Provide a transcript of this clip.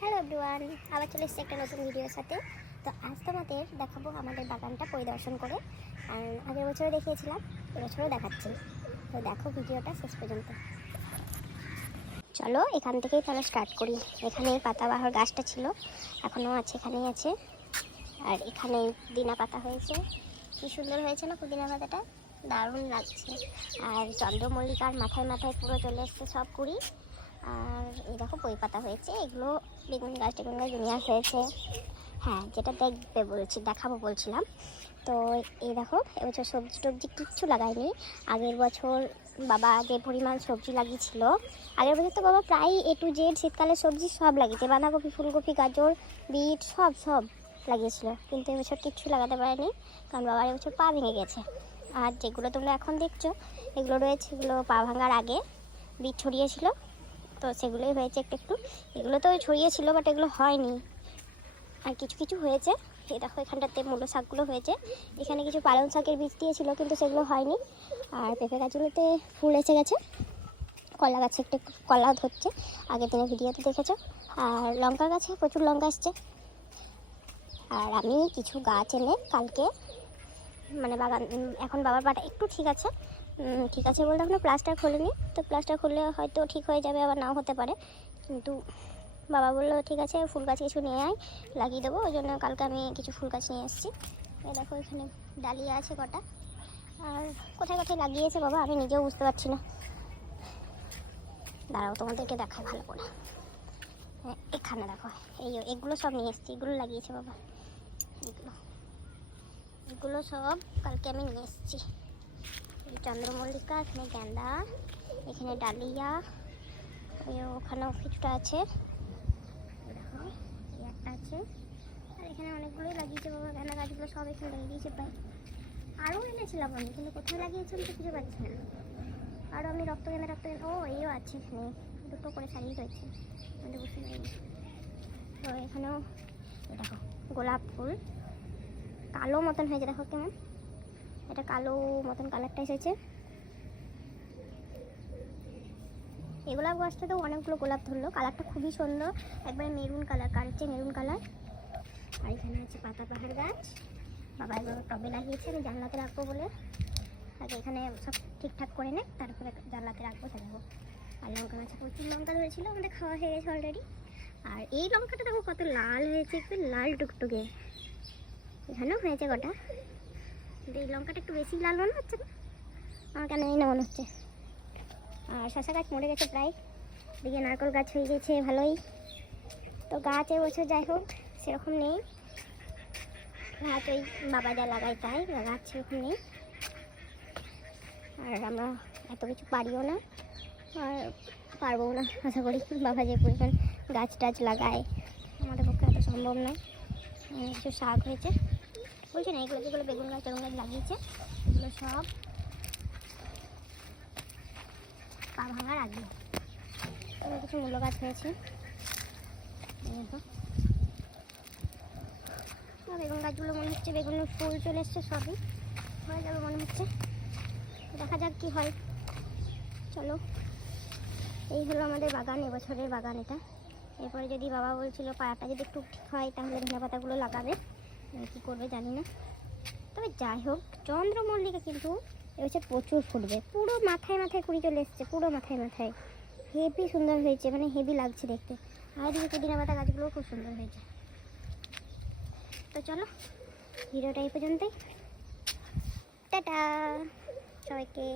Hello everyone, আবার চলে এসেছি একটা নতুন ভিডিওর সাথে। তো আজ তোমাদের দেখাবো আমাদের বাগানটা পরিদর্শন করে। আর আগের বছরও দেখিয়েছিলাম, এবছরও দেখাচ্ছি। তো দেখো ভিডিওটা শেষ পর্যন্ত। চলো এখান থেকেই তাহলে স্টার্ট করি। এখানে পাতাবাহার গাছটা ছিল, এখনও আছে, এখানেই আছে। আর এখানে পুদিনা পাতা হয়েছে, কি সুন্দর হয়েছে না পুদিনা পাতাটা, দারুণ লাগছে। আর চন্দ্রমল্লিকার মাথায় মাথায় পুরো চলে এসছে সব কুড়ি। আর এই দেখো বই পাতা হয়েছে, এগুলো বেগুন গাছ দুনিয়া হয়েছে। হ্যাঁ, যেটা দেখাবো বলছিলাম। তো এই দেখো এবছর সবজি টবজি কিচ্ছু লাগায়নি। আগের বছর বাবা যে পরিমাণ সবজি লাগিয়েছিল, আগের বছর তো বাবা প্রায় A to Z শীতকালের সবজি সব লাগিয়েছে, বাঁধাকপি, ফুলকপি, গাজর, বিট সব লাগিয়েছিল। কিন্তু এবছর কিচ্ছু লাগাতে পারেনি, কারণ বাবার এবছর পা ভেঙে গেছে। আর যেগুলো তোমরা এখন দেখছো এগুলো রয়েছে, এগুলো পা ভাঙার আগে বিট ছড়িয়েছিল, তো সেগুলোই হয়েছে একটু। এগুলো তো ছড়িয়েছিল বাট এগুলো হয়নি, আর কিছু কিছু হয়েছে। এই দেখো এখানটাতে মূলো শাকগুলো হয়েছে, এখানে কিছু পালং শাকের বীজ দিয়েছিল কিন্তু সেগুলো হয়নি। আর পেঁপে গাছগুলোতে ফুল এসে গেছে, কলা গাছে একটু কলা ধরছে, আগের দিনের ভিডিওতে দেখেছো। আর লঙ্কা গাছে প্রচুর লঙ্কা আসছে। আর আমি কিছু গাছ এনে কালকে মানে বাগান, এখন বাবার পাটা একটু ঠিক আছে, ঠিক আছে বলতে এখনো প্লাস্টার খোলেনি, তো প্লাস্টার খুললে হয়তো ঠিক হয়ে যাবে, আবার নাও হতে পারে। কিন্তু বাবা বললো ঠিক আছে ফুল গাছ কিছু নিয়ে আয়, লাগিয়ে দেবো। ওই জন্য কালকে আমি কিছু ফুল গাছ নিয়ে এসেছি। এই দেখো এখানে ডালিয়া আছে কটা, আর কোথায় কোথায় লাগিয়েছে বাবা আমি নিজেও বুঝতে পারছি না। দাঁড়াও তোমাদেরকে দেখায় ভালো করে। এখানে দেখো এগুলো সব নিয়ে এসেছি, এগুলো লাগিয়েছে বাবা। এগুলো সব কালকে আমি নিয়ে এসেছি। চন্দ্রমল্লিকা, এখানে গেঁদা, এখানে ডালিয়া, ওখানেও কিছুটা আছে, একটা আছে। আর এখানে অনেকগুলোই লাগিয়েছে বাবা, গেঁদা গাছগুলো সব এখানে লাগিয়ে দিয়েছে প্রায়। আরও এনেছিলাম আমি, কিন্তু কোথায় লাগিয়েছি আমি তো খুঁজে পাচ্ছি না। আরও আমি রক্ত গেঁদা ও এইও আছে, এখানে দুটো করে সারিয়ে রয়েছে, আমি তো বুঝতে পারিনি। তো এখানেও দেখো গোলাপ ফুল কালো মতন হয়েছে, দেখো কেমন এটা কালো মতন কালারটা এসেছে। এই গোলাপ গাছটাতেও অনেকগুলো গোলাপ ধরলো, কালারটা খুবই সুন্দর, একবারে মেরুন কালার, কালচে মেরুন কালার। আর এখানে আছে পাতাবাহার গাছ, বাবা এগুলো টবে লাগিয়েছে, আমি জানলাতে রাখবো বলে। আগে এখানে সব ঠিকঠাক করে নে, তারপরে জানলাতে রাখবো, সাজাবো। আর লঙ্কা গাছে প্রচুর লঙ্কা ধরেছিল, আমাদের খাওয়া হয়ে গেছে অলরেডি। আর এই লঙ্কাটা দেখো কত লাল হয়েছে, একটু লাল টুকটুকে, এখানেও হয়েছে কটা। কিন্তু এই লঙ্কাটা একটু বেশি লাল মনে হচ্ছে না, আমার কেন এই না মনে হচ্ছে। আর শশা গাছ মরে গেছে প্রায়, দিকে নারকেল গাছ হয়ে গেছে ভালোই। তো গাছ এবছর যাই হোক সেরকম নেই, গাছ ওই বাবা যা লাগাই তাই, গাছ সেরকম নেই। আর আমরা এত কিছু পারিও না, আর পারবও না আশা করি। বাবা যে পরিমাণ গাছ টাছ লাগায় আমাদের পক্ষে এত সম্ভব নয়। কিছু শাক হয়েছে বলছি না, এগুলো যেগুলো বেগুন গাছ লাগিয়েছে এগুলো সব পা ভাঙার আগে। কিছু মূলো গাছ হয়েছে, বেগুন গাছগুলো মনে হচ্ছে বেগুনের ফুল চলে এসছে, সবই হয়ে যাবে মনে হচ্ছে, দেখা যাক কি হয়। চলো এই হলো আমাদের বাগান, এবছরের বাগান এটা। এরপরে যদি বাবা বলছিল পাড়াটা যদি একটু ঠিক হয় তাহলে ধনে পাতাগুলো লাগাবে, কী করবে জানি না। তবে যাই হোক চন্দ্রমল্লিকা কিন্তু এবছর প্রচুর ফুটবে, পুরো মাথায় মাথায় কুড়ি চলে এসছে, পুরো মাথায় মাথায়, হেভি সুন্দর হয়েছে, মানে হেভি লাগছে দেখতে। আর এদিকে পুদিনা পাতা গাছগুলোও খুব সুন্দর হয়েছে। তো চলো ভিডিওটা এই পর্যন্তই, টাটা সবাইকে।